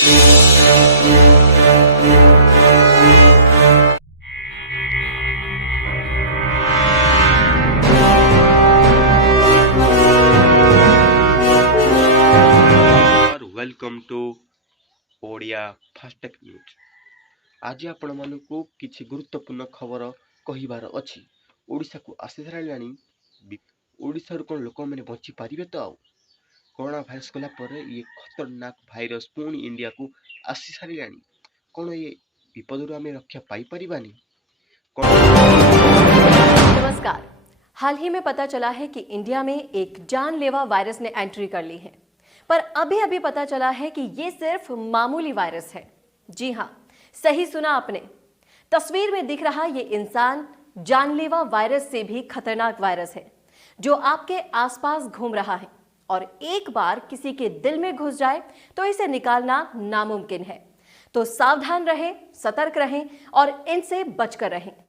Welcome to Odia fast tech news. आज आपण मानकु किछि गुरुत्वपूर्ण खबर कहिबार अछि। ओडिसा को आसी साराणी ओडिसा कोन लोक माने बची पारिबे तो आउ कोरोना भाइरस गला परे ये खतरनाक भाइरस पुणी इंडिया को आसी साराणी कोन ये विपदरु आमे रक्षा पाई परिबानी। नमस्कार। हाल ही में पता चला है कि इंडिया में एक जानलेवा वायरस ने एंट्री कर ली है, पर अभी अभी पता चला है कि ये सिर्फ मामूली वायरस है। जी हां, सही सुना आपने। तस्वीर में दिख रहा ये इंसान जानलेवा वायरस से भी खतरनाक वायरस है जो आपके आसपास घूम रहा है और एक बार किसी के दिल में घुस जाए तो इसे निकालना नामुमकिन है। तो सावधान रहें, सतर्क रहें और इनसे बचकर रहें।